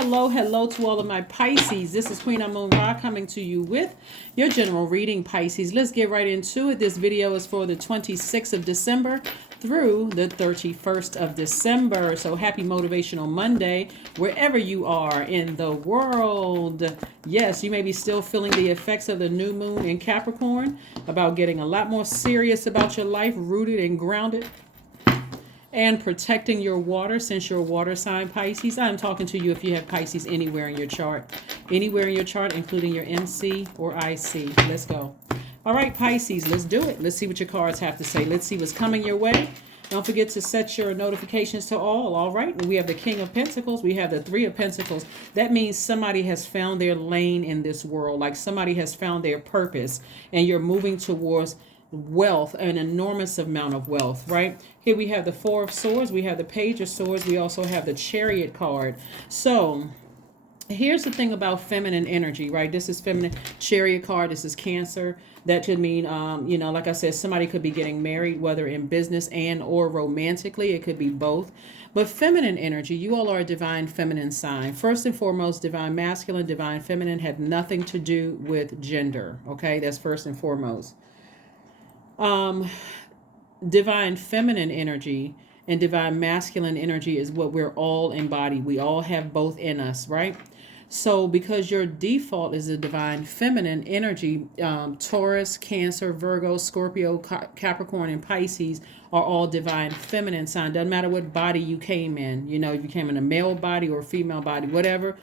hello to all of my Pisces. This is Queen Amun Ra coming to you with your general reading, Pisces. Let's get right into it. This video is for the 26th of December through the 31st of December. So happy Motivational Monday, wherever you are in the world. Yes, you may be still feeling the effects of the new moon in Capricorn, about getting a lot more serious about your life, rooted and grounded, and protecting your water, since you're a water sign, Pisces. I'm talking to you if you have Pisces anywhere in your chart. Anywhere in your chart, including your MC or IC. Let's go. All right, Pisces, let's do it. Let's see what your cards have to say. Let's see what's coming your way. Don't forget to set your notifications to all right? We have the King of Pentacles. We have the Three of Pentacles. That means somebody has found their lane in this world. Like somebody has found their purpose. And you're moving towards wealth, an enormous amount of wealth, right? Here we have the Four of Swords. We have the Page of Swords. We also have the Chariot card. So here's the thing about feminine energy, right? This is feminine. Chariot card. This is Cancer. That could mean, like I said, somebody could be getting married, whether in business and or romantically. It could be both. But feminine energy, you all are a divine feminine sign. First and foremost, divine masculine, divine feminine had nothing to do with gender. Okay, that's first and foremost. Divine feminine energy and divine masculine energy is what we're all embodied. We all have both in us, right? So because your default is a divine feminine energy, Taurus, Cancer, Virgo, Scorpio, Capricorn, and Pisces are all divine feminine sign. Doesn't matter what body you came in. You know, if you came in a male body or a female body, whatever,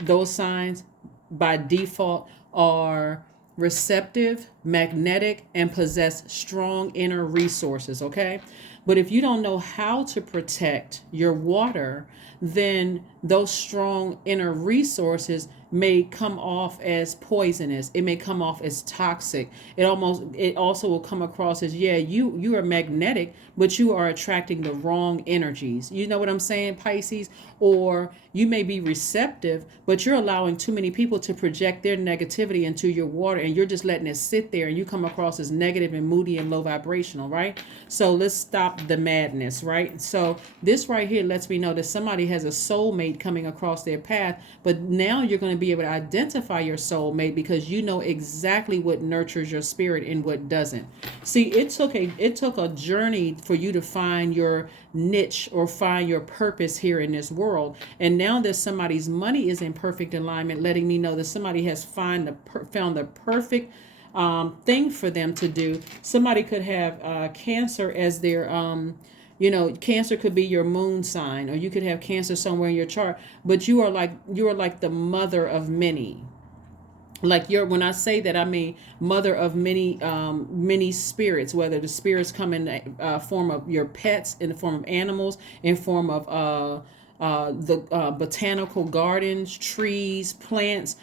those signs by default are receptive, magnetic, and possess strong inner resources, okay? But if you don't know how to protect your water, then those strong inner resources may come off as poisonous. It may come off as toxic. It also will come across as, you are magnetic, but you are attracting the wrong energies. You know what I'm saying, Pisces? Or you may be receptive, but you're allowing too many people to project their negativity into your water, and you're just letting it sit there, and you come across as negative and moody and low vibrational, right? So let's stop the madness, right? So this right here lets me know that somebody has a soulmate coming across their path, but now you're going to be able to identify your soulmate because you know exactly what nurtures your spirit and what doesn't. See, it took a journey for you to find your niche or find your purpose here in this world. And now that somebody's money is in perfect alignment, letting me know that somebody has found the perfect thing for them to do. Somebody could have Cancer as their Cancer could be your moon sign, or you could have Cancer somewhere in your chart, but you are like the mother of many. When I say that, I mean mother of many spirits, whether the spirits come in the form of your pets, in the form of animals, in form of the botanical gardens, trees, plants,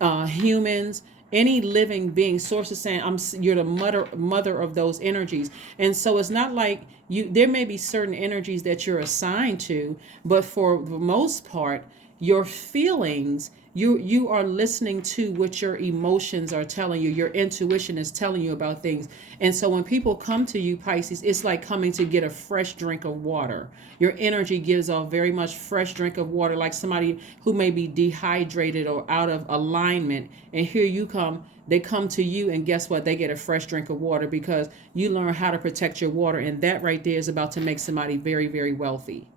humans, any living being. Source is saying you're the mother of those energies. And so it's not like there may be certain energies that you're assigned to, but for the most part, your feelings, you are listening to what your emotions are telling you. Your intuition is telling you about things. And so when people come to you, Pisces, it's like coming to get a fresh drink of water. Your energy gives off very much fresh drink of water, like somebody who may be dehydrated or out of alignment. And here you come, they come to you, and guess what? They get a fresh drink of water because you learn how to protect your water. And that right there is about to make somebody very, very wealthy.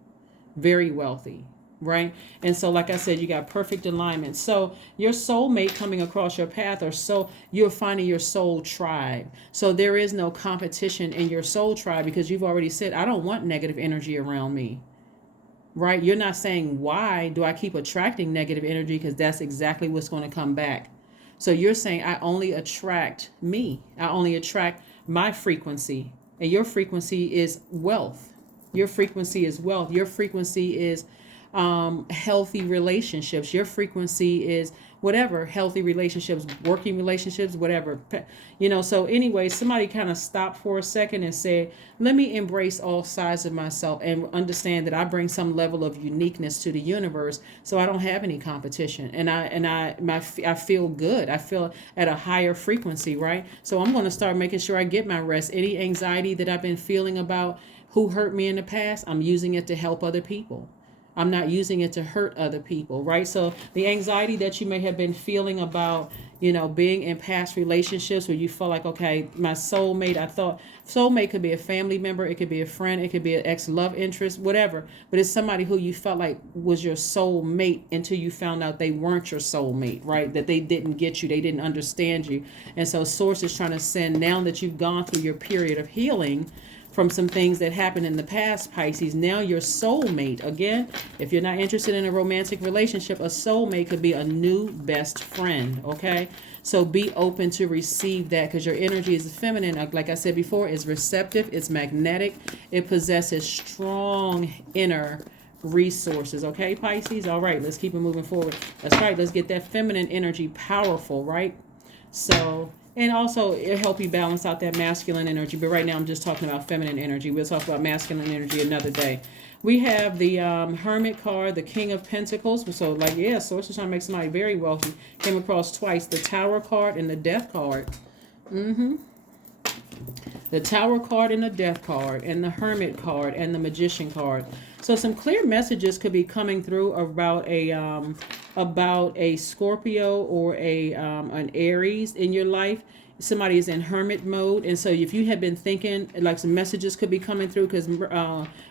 Very wealthy. Right? And so, like I said, you got perfect alignment. So your soulmate coming across your path, or so you're finding your soul tribe. So there is no competition in your soul tribe because you've already said, I don't want negative energy around me. Right? You're not saying, why do I keep attracting negative energy? Because that's exactly what's going to come back. So you're saying, I only attract me. I only attract my frequency. And your frequency is wealth. Your frequency is wealth. Your frequency is healthy relationships. Your frequency is whatever, healthy relationships, working relationships, whatever, so anyway, somebody kind of stopped for a second and said, let me embrace all sides of myself and understand that I bring some level of uniqueness to the universe, so I don't have any competition, and I feel good. I feel at a higher frequency, right? So I'm going to start making sure I get my rest. Any anxiety that I've been feeling about who hurt me in the past, I'm using it to help other people. I'm not using it to hurt other people, right? So the anxiety that you may have been feeling about, being in past relationships where you feel like, okay, my soulmate, I thought soulmate could be a family member, it could be a friend, it could be an ex love interest, whatever. But it's somebody who you felt like was your soulmate until you found out they weren't your soulmate, right? That they didn't get you, they didn't understand you. And so Source is trying to send, now that you've gone through your period of healing from some things that happened in the past, Pisces, now your soulmate, again, if you're not interested in a romantic relationship, a soulmate could be a new best friend, okay? So be open to receive that, because your energy is feminine. Like I said before, it's receptive, it's magnetic, it possesses strong inner resources, okay, Pisces? All right, let's keep it moving forward. That's right, let's get that feminine energy powerful, right? So, and also it'll help you balance out that masculine energy. But right now I'm just talking about feminine energy. We'll talk about masculine energy another day. We have the Hermit card, the King of Pentacles. So like, yeah, Source is trying to make somebody very wealthy. Came across twice, the Tower card and the Death card. The Tower card and the Death card, and the Hermit card and the Magician card. So some clear messages could be coming through about a Scorpio or an Aries in your life. Somebody is in hermit mode, and so if you have been thinking, like, some messages could be coming through, because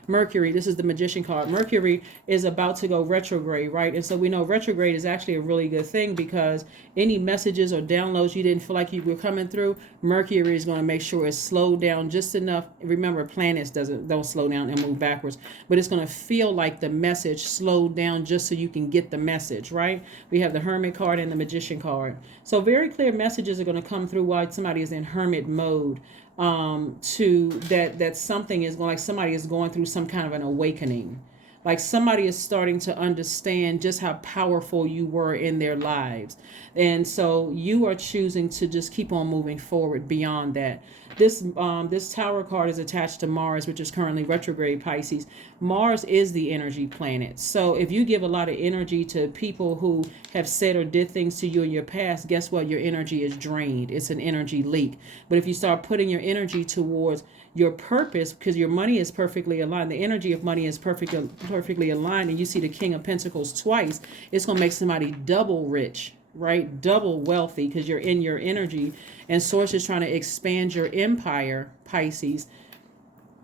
Mercury, this is the Magician card, Mercury is about to go retrograde, right? And so we know retrograde is actually a really good thing, because any messages or downloads you didn't feel like you were coming through, Mercury is going to make sure it's slowed down just enough. Remember, planets don't slow down and move backwards, but it's going to feel like the message slowed down just so you can get the message, right? We have the Hermit card and the Magician card. So very clear messages are going to come through while somebody is in hermit mode, to that something is going, like somebody is going through some kind of an awakening, like somebody is starting to understand just how powerful you were in their lives, and so you are choosing to just keep on moving forward beyond that. This Tower card is attached to Mars, which is currently retrograde, Pisces. Mars is the energy planet. So if you give a lot of energy to people who have said or did things to you in your past, guess what? Your energy is drained. It's an energy leak. But if you start putting your energy towards your purpose, because your money is perfectly aligned, the energy of money is perfectly aligned, and you see the King of Pentacles twice, it's going to make somebody double rich, right? Double wealthy, because you're in your energy. And Source is trying to expand your empire, Pisces.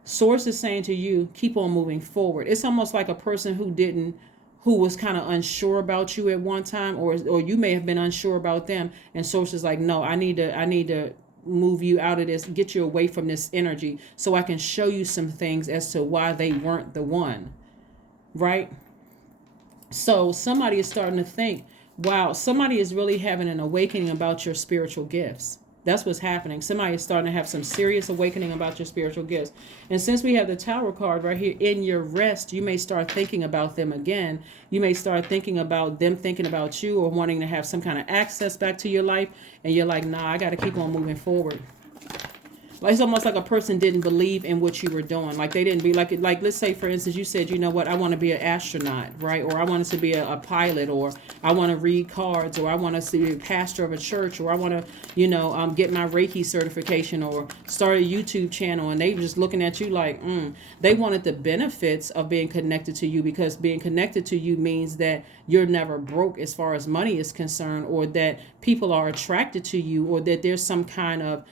Source is saying to you, keep on moving forward. It's almost like a person who was kind of unsure about you at one time, or you may have been unsure about them, and Source is like, no, I need to move you out of this, get you away from this energy, so I can show you some things as to why they weren't the one, right? So somebody is starting to think, wow, somebody is really having an awakening about your spiritual gifts. That's what's happening. Somebody is starting to have some serious awakening about your spiritual gifts. And since we have the Tower card right here, in your rest, you may start thinking about them again. You may start thinking about them thinking about you, or wanting to have some kind of access back to your life. And you're like, nah, I got to keep on moving forward. Like, it's almost like a person didn't believe in what you were doing. Like, they didn't be like, let's say, for instance, you said, you know what, I want to be an astronaut, right? Or I wanted to be a pilot, or I want to read cards, or I want to be a pastor of a church, or I want to, get my Reiki certification, or start a YouTube channel. And they were just looking at you like, they wanted the benefits of being connected to you, because being connected to you means that you're never broke as far as money is concerned, or that people are attracted to you, or that there's some kind of,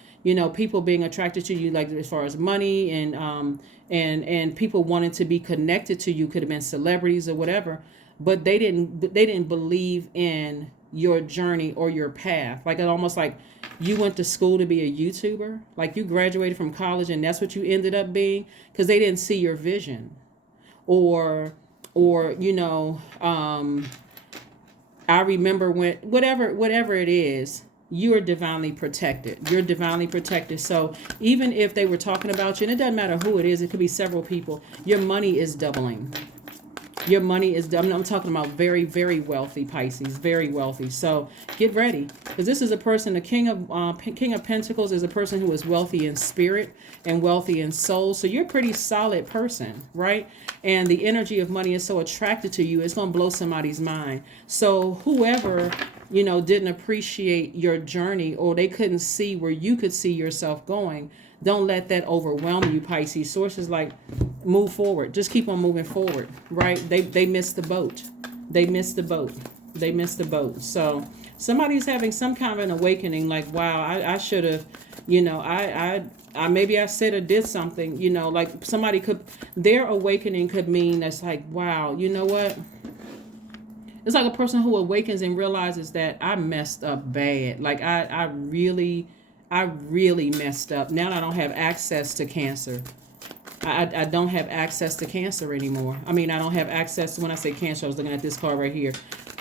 people being attracted to you, like as far as money, and people wanting to be connected to you, could have been celebrities or whatever, but they didn't believe in your journey or your path. Like, it's almost like you went to school to be a YouTuber, like you graduated from college and that's what you ended up being, because they didn't see your vision, or I remember when, whatever it is, you are divinely protected. You're divinely protected. So even if they were talking about you, and it doesn't matter who it is, it could be several people, your money is doubling. Your money is, I'm talking about very, very wealthy, Pisces, very wealthy. So get ready, because this is a person, the King of Pentacles is a person who is wealthy in spirit and wealthy in soul. So you're a pretty solid person, right? And the energy of money is so attracted to you, it's going to blow somebody's mind. So whoever, didn't appreciate your journey, or they couldn't see where you could see yourself going, Don't let that overwhelm you, Pisces. Source is like, move forward. Just keep on moving forward, right? They missed the boat. They missed the boat. They missed the boat. So somebody's having some kind of an awakening, like, wow, I should have, I maybe I said or did something, like somebody could, their awakening could mean that's like, wow, you know what? It's like a person who awakens and realizes that I messed up bad. Like I really messed up. Now I don't have access to cancer. I don't have access to cancer anymore. I mean, I don't have access to, when I say cancer, I was looking at this card right here.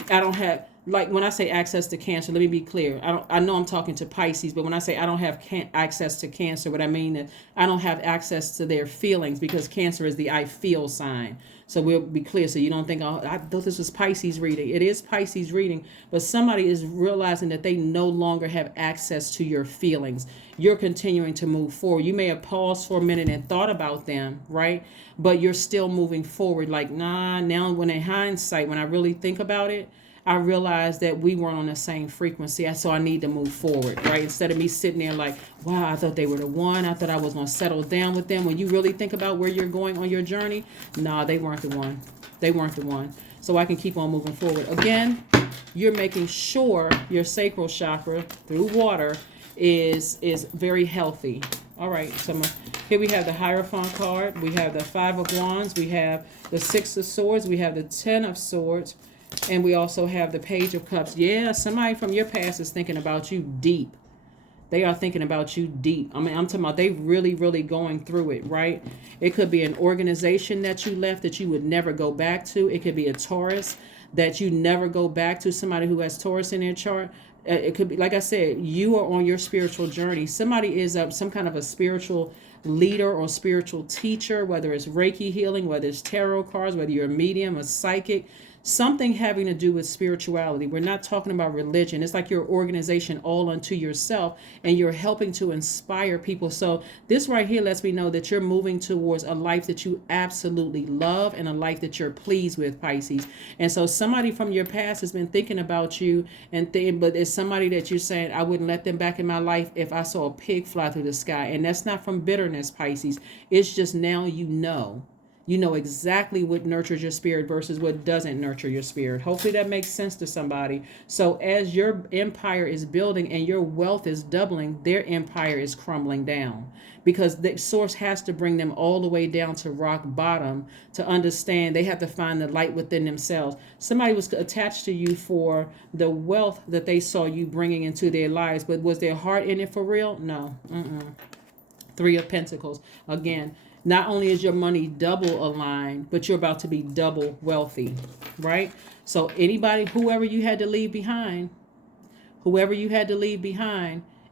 I don't have, like, when I say access to cancer, let me be clear. I know I'm talking to Pisces, but when I say I don't have access to cancer, what I mean is I don't have access to their feelings, because cancer is the I feel sign. So we'll be clear, so you don't think, oh, I thought this was Pisces reading. It is Pisces reading, but somebody is realizing that they no longer have access to your feelings. You're continuing to move forward. You may have paused for a minute and thought about them, right? But you're still moving forward. Like, nah, now when in hindsight, when I really think about it, I realized that we weren't on the same frequency. So I need to move forward, right? Instead of me sitting there like, wow, I thought they were the one. I thought I was going to settle down with them. When you really think about where you're going on your journey, nah, they weren't the one. They weren't the one. So I can keep on moving forward. Again, you're making sure your sacral chakra through water is very healthy. All right, so here we have the Hierophant card. We have the Five of Wands. We have the Six of Swords. We have the Ten of Swords. And we also have the Page of Cups. Yeah, somebody from your past is thinking about you deep. They are thinking about you deep. I mean, I'm talking about they really, really going through it, right? It could be an organization that you left that you would never go back to. It could be a Taurus that you never go back to, somebody who has Taurus in their chart. It could be, like I said, you are on your spiritual journey. Somebody is some kind of a spiritual leader or spiritual teacher, whether it's Reiki healing, whether it's tarot cards, whether you're a medium, a psychic, something having to do with spirituality. We're not talking about religion. It's like your organization all unto yourself, and you're helping to inspire people. So this right here lets me know that you're moving towards a life that you absolutely love and a life that you're pleased with, Pisces. And so somebody from your past has been thinking about you, but it's somebody that you're saying, I wouldn't let them back in my life if I saw a pig fly through the sky. And that's not from bitterness, Pisces. It's just now you know. You know exactly what nurtures your spirit versus what doesn't nurture your spirit. Hopefully that makes sense to somebody. So as your empire is building and your wealth is doubling, their empire is crumbling down, because the source has to bring them all the way down to rock bottom to understand they have to find the light within themselves. Somebody was attached to you for the wealth that they saw you bringing into their lives, but was their heart in it for real? No. Three of Pentacles. Again, not only is your money double aligned, but you're about to be double wealthy, right? So anybody, whoever you had to leave behind,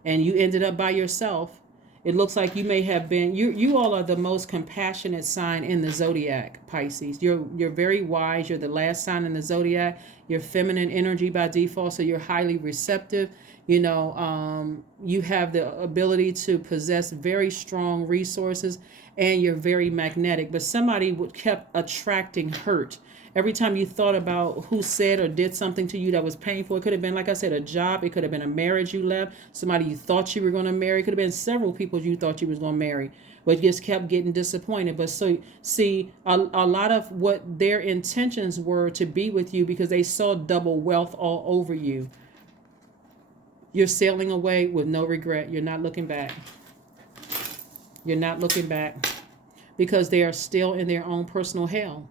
and you ended up by yourself, it looks like you may have been, you all are the most compassionate sign in the Zodiac, Pisces. You're very wise. You're the last sign in the Zodiac. You're feminine energy by default, so you're highly receptive. You have the ability to possess very strong resources, and you're very magnetic. But somebody kept attracting hurt. Every time you thought about who said or did something to you that was painful, it could have been, like I said, a job. It could have been a marriage you left, somebody you thought you were going to marry. It could have been several people you thought you was going to marry, but just kept getting disappointed. But so see, a lot of what their intentions were to be with you, because they saw double wealth all over you. You're sailing away with no regret. You're not looking back. You're not looking back, because they are still in their own personal hell.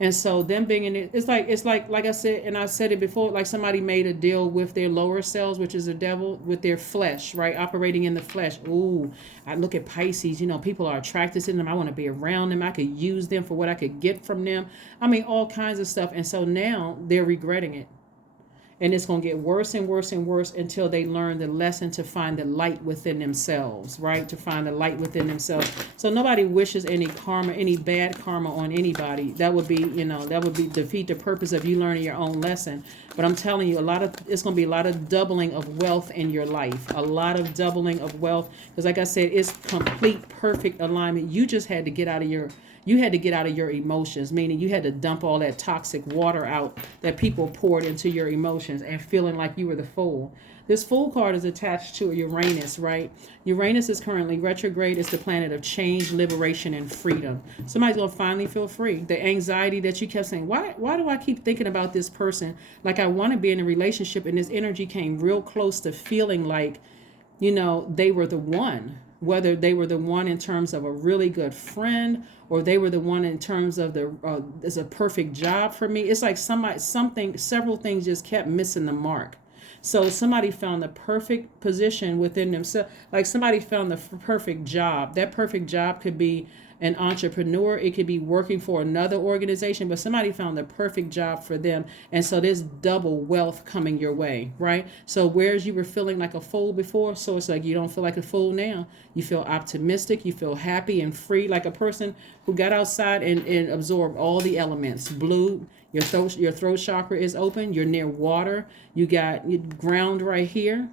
And so them being in it, it's like I said, and I said it before, like somebody made a deal with their lower selves, which is the devil, with their flesh, right? Operating in the flesh. Ooh, I look at Pisces, people are attracted to them. I want to be around them. I could use them for what I could get from them. I mean, all kinds of stuff. And so now they're regretting it. And it's going to get worse and worse and worse until they learn the lesson to find the light within themselves, right? To find the light within themselves. So nobody wishes any karma, any bad karma on anybody. That would be, defeat the purpose of you learning your own lesson. But I'm telling you, it's going to be a lot of doubling of wealth in your life. A lot of doubling of wealth. Because like I said, it's complete, perfect alignment. You just had to get out of You had to get out of your emotions, meaning you had to dump all that toxic water out that people poured into your emotions and feeling like you were the fool. This Fool card is attached to Uranus, right? Uranus is currently retrograde. It's the planet of change, liberation, and freedom. Somebody's going to finally feel free. The anxiety that you kept saying, why do I keep thinking about this person? Like I want to be in a relationship, and this energy came real close to feeling like, they were the one. Whether they were the one in terms of a really good friend, or they were the one in terms of is a perfect job for me. It's like several things just kept missing the mark. So somebody found the perfect position within themselves. Like somebody found the perfect job. That perfect job could be an entrepreneur. It could be working for another organization, but somebody found the perfect job for them. And so there's double wealth coming your way, right? So whereas you were feeling like a fool before, so it's like you don't feel like a fool now. You feel optimistic. You feel happy and free, like a person who got outside and absorbed all the elements. Blue, your throat chakra is open. You're near water. You got ground right here.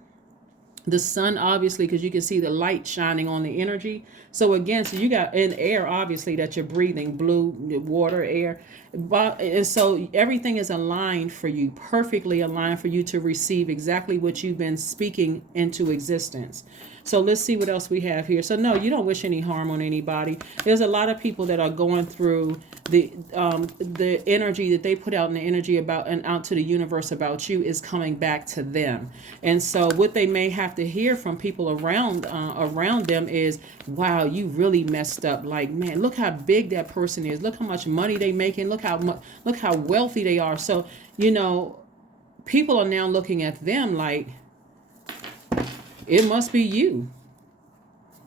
The sun, obviously, because you can see the light shining on the energy. So again, so you got in air, obviously, that you're breathing, blue, water, air. And so everything is aligned for you, perfectly aligned for you to receive exactly what you've been speaking into existence. So let's see what else we have here. So no, you don't wish any harm on anybody. There's a lot of people that are going through the energy that they put out, and the energy about and out to the universe about you is coming back to them. And so what they may have to hear from people around them is, wow, you really messed up. Like, man, look how big that person is. Look how much money they making. Look how wealthy they are. So, people are now looking at them like, it must be you.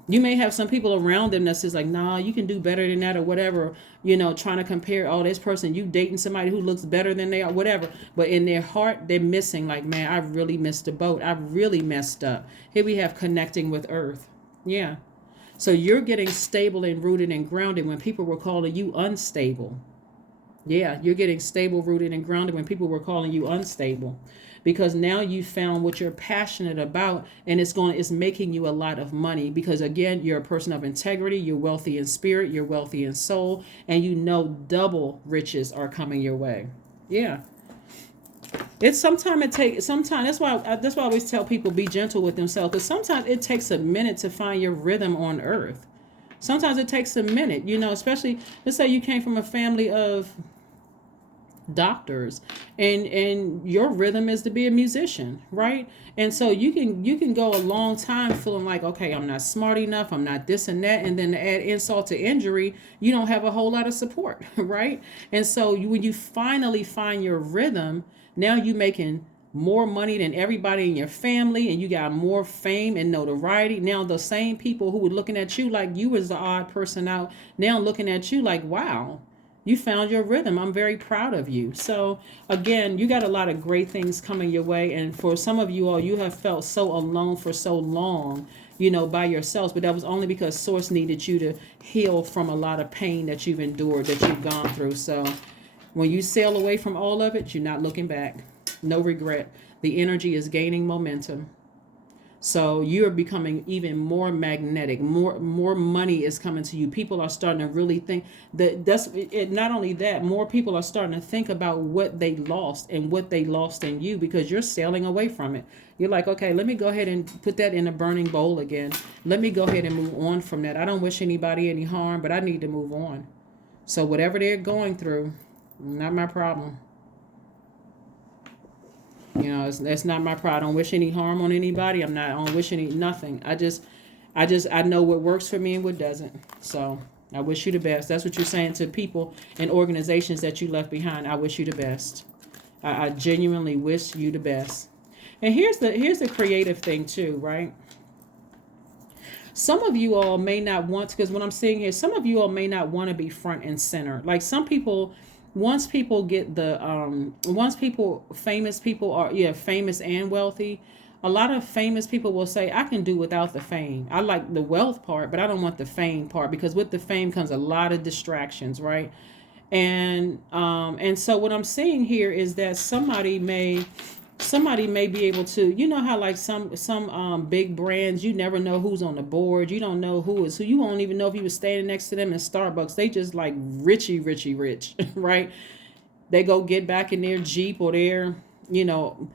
You may have some people around them that says like, nah, you can do better than that or whatever, trying to compare, oh, this person, you dating somebody who looks better than they are, whatever. But in their heart, they're missing like, man, I really missed the boat. I really messed up. Here we have connecting with Earth. Yeah. So you're getting stable and rooted and grounded when people were calling you unstable. Yeah, you're getting stable, rooted, and grounded when people were calling you unstable. Because now you found what you're passionate about, and it's making you a lot of money. Because again, you're a person of integrity, you're wealthy in spirit, you're wealthy in soul, and double riches are coming your way. Yeah. Sometimes that's why I always tell people be gentle with themselves, because sometimes it takes a minute to find your rhythm on earth. Sometimes it takes a minute, especially let's say you came from a family of doctors and your rhythm is to be a musician, right? And so you can go a long time feeling like, okay, I'm not smart enough, I'm not this and that, and then to add insult to injury, you don't have a whole lot of support, right? And so when you finally find your rhythm, now you making more money than everybody in your family, and you got more fame and notoriety. Now the same people who were looking at you like you was the odd person out, now looking at you like, wow, you found your rhythm. I'm very proud of you. So again, you got a lot of great things coming your way. And for some of you all, you have felt so alone for so long, by yourselves. But that was only because Source needed you to heal from a lot of pain that you've endured, that you've gone through. So when you sail away from all of it, you're not looking back. No regret. The energy is gaining momentum. So you're becoming even more magnetic. More money is coming to you. People are starting to really think that's it. Not only that, more people are starting to think about what they lost and what they lost in you, because you're sailing away from it. You're like, okay, let me go ahead and put that in a burning bowl again. Let me go ahead and move on from that. I don't wish anybody any harm, but I need to move on. So whatever they're going through, not my problem. It's not my problem. I don't wish any harm on anybody. I don't wish nothing. I know what works for me and what doesn't. So I wish you the best. That's what you're saying to people and organizations that you left behind. I wish you the best. I genuinely wish you the best. And here's the creative thing too, right? Some of you all may not want to, because what I'm seeing here, some of you all may not want to be front and center. Like some people, famous people are, famous and wealthy, a lot of famous people will say, I can do without the fame. I like the wealth part, but I don't want the fame part, because with the fame comes a lot of distractions, right? And so what I'm seeing here is that somebody may somebody may be able to, you know how like some big brands, you never know who's on the board, you don't know who is who, you won't even know if you was standing next to them in Starbucks. They just like richy rich. Right? They go get back in their Jeep or their, you know,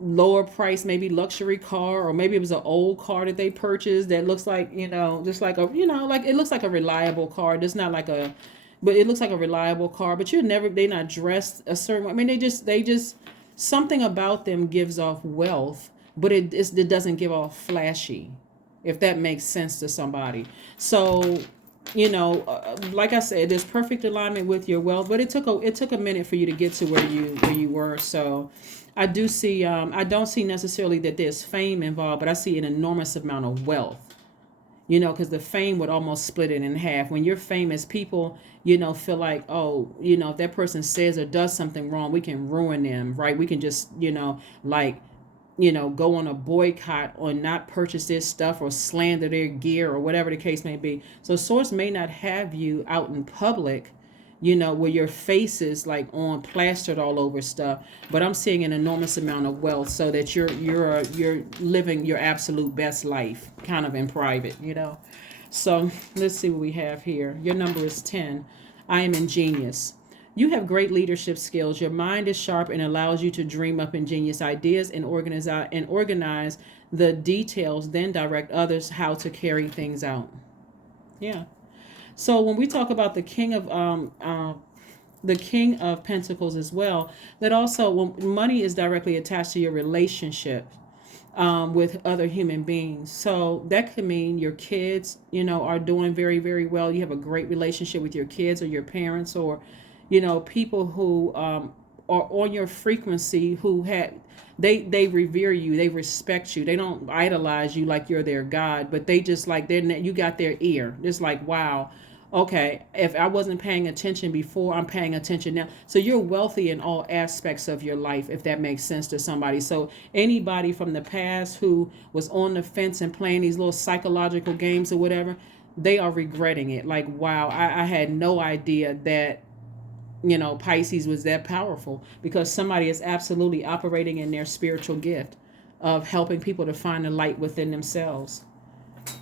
lower price, maybe luxury car, or maybe it was an old car that they purchased that looks like, you know, just like a, you know, like it looks like a reliable car. It's not like a, but it looks like a reliable car, but you're never, they're not dressed a certain way. I mean, they just something about them gives off wealth, but it doesn't give off flashy, if that makes sense to somebody. So, you know, like I said, there's perfect alignment with your wealth, but it took a minute for you to get to where you were. So I do see, I don't see necessarily that there's fame involved, but I see an enormous amount of wealth. You know, because the fame would almost split it in half. When you're famous, people, you know, feel like, oh, you know, if that person says or does something wrong, we can ruin them, right? We can just, you know, like, you know, go on a boycott or not purchase their stuff or slander their gear or whatever the case may be. So source may not have you out in public, you know, where your face is like on plastered all over stuff, but I'm seeing an enormous amount of wealth, so that you're living your absolute best life kind of in private, you know. So let's see what we have here. Your number is 10. I am ingenious. You have great leadership skills. Your mind is sharp and allows you to dream up ingenious ideas and organize the details, then direct others how to carry things out. Yeah. So when we talk about the King of Pentacles as well, that also, when money is directly attached to your relationship with other human beings. So that could mean your kids, you know, are doing very, very well. You have a great relationship with your kids or your parents, or, you know, people who are on your frequency, who had, they revere you, they respect you. They don't idolize you like you're their god, but they just like, you got their ear. It's like, wow, okay, if I wasn't paying attention before, I'm paying attention now. So you're wealthy in all aspects of your life, if that makes sense to somebody. So anybody from the past who was on the fence and playing these little psychological games or whatever, they are regretting it. Like, wow, I had no idea that, you know, Pisces was that powerful, because somebody is absolutely operating in their spiritual gift of helping people to find the light within themselves,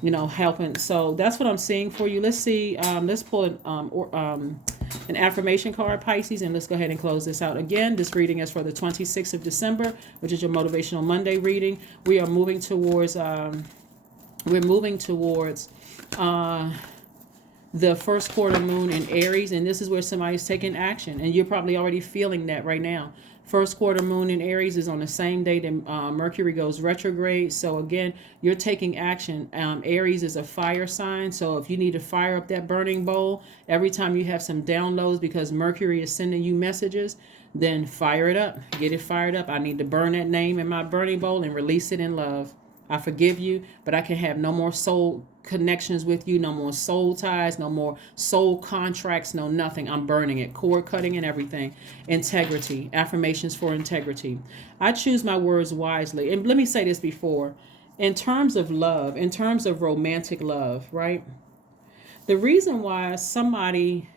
you know, helping. So that's what I'm seeing for you. Let's see, let's pull an affirmation card, Pisces, and let's go ahead and close this out. Again, this reading is for the 26th of December, which is your Motivational Monday reading. We are moving towards the first quarter moon in Aries, and this is where somebody's taking action, and you're probably already feeling that right now. First quarter moon in Aries is on the same day that Mercury goes retrograde. So again, you're taking action. Aries is a fire sign, so if you need to fire up that burning bowl every time you have some downloads because Mercury is sending you messages, then fire it up, get it fired up. I need to burn that name in my burning bowl and release it in love. I forgive you, but I can have no more soul connections with you, no more soul ties, no more soul contracts, no nothing. I'm burning it, cord cutting and everything. Integrity, affirmations for integrity. I choose my words wisely. And let me say this before, in terms of love, in terms of romantic love, right? The reason why somebody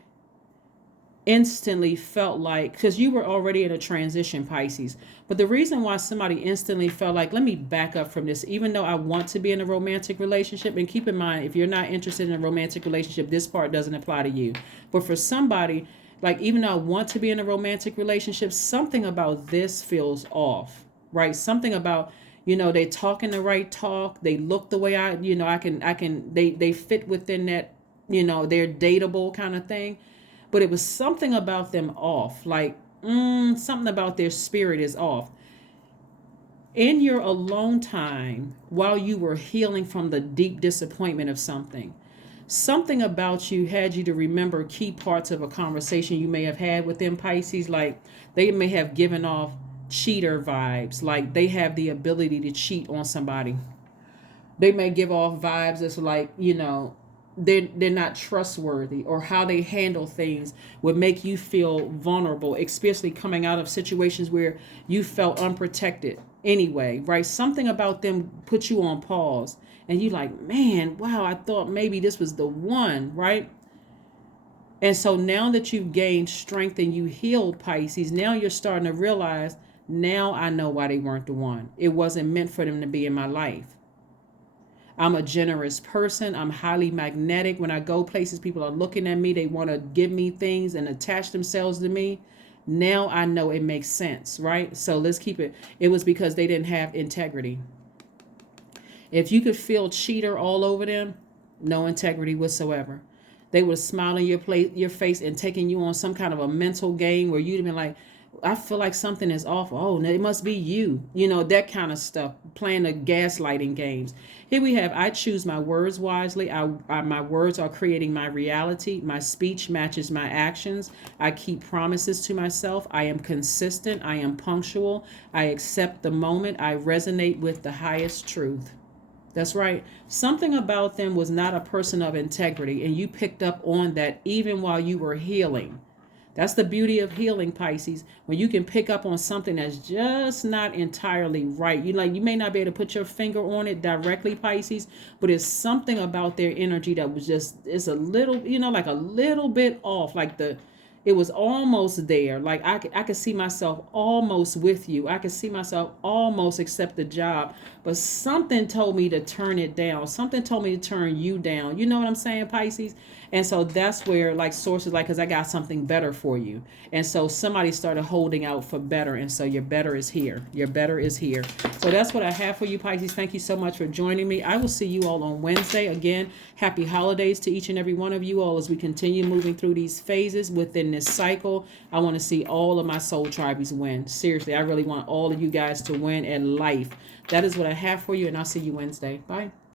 instantly felt like, because you were already in a transition, Pisces, but the reason why somebody instantly felt like, let me back up from this, even though I want to be in a romantic relationship. And keep in mind, if you're not interested in a romantic relationship, this part doesn't apply to you. But for somebody, like, even though I want to be in a romantic relationship, something about this feels off, right? Something about, you know, they talking the right talk, they look the way they fit within that, you know, they're dateable kind of thing. But it was something about them off, like something about their spirit is off. In your alone time, while you were healing from the deep disappointment of something about you had you to remember key parts of a conversation you may have had with them, Pisces. Like, they may have given off cheater vibes, like they have the ability to cheat on somebody. They may give off vibes that's like, you know, they're not trustworthy, or how they handle things would make you feel vulnerable, especially coming out of situations where you felt unprotected anyway, right? Something about them put you on pause, and you like, man, wow, I thought maybe this was the one, right? And so now that you've gained strength and you healed, Pisces, now you're starting to realize Now I know why they weren't the one. It wasn't meant for them to be in my life. I'm a generous person. I'm highly magnetic. When I go places, people are looking at me. They want to give me things and attach themselves to me. Now I know it makes sense, right? So let's keep it. It was because they didn't have integrity. If you could feel cheater all over them, no integrity whatsoever. They would smile in your face and taking you on some kind of a mental game where you'd have been like, I feel like something is off. Oh, it must be you. You know, that kind of stuff. Playing the gaslighting games. Here we have, I choose my words wisely. My words are creating my reality. My speech matches my actions. I keep promises to myself. I am consistent. I am punctual. I accept the moment. I resonate with the highest truth. That's right. Something about them was not a person of integrity, and you picked up on that even while you were healing. That's the beauty of healing, Pisces. When you can pick up on something that's just not entirely right. You may not be able to put your finger on it directly, Pisces, but it's something about their energy that was it's a little, like a little bit off. It was almost there. Like I could see myself almost with you. I could see myself almost accept the job. But something told me to turn it down. Something told me to turn you down. You know what I'm saying, Pisces? And so that's where sources because I got something better for you. And so somebody started holding out for better. And so your better is here. Your better is here. So that's what I have for you, Pisces. Thank you so much for joining me. I will see you all on Wednesday. Again, happy holidays to each and every one of you all as we continue moving through these phases within this cycle. I want to see all of my soul tribes win. Seriously, I really want all of you guys to win at life. That is what I have for you, and I'll see you Wednesday. Bye.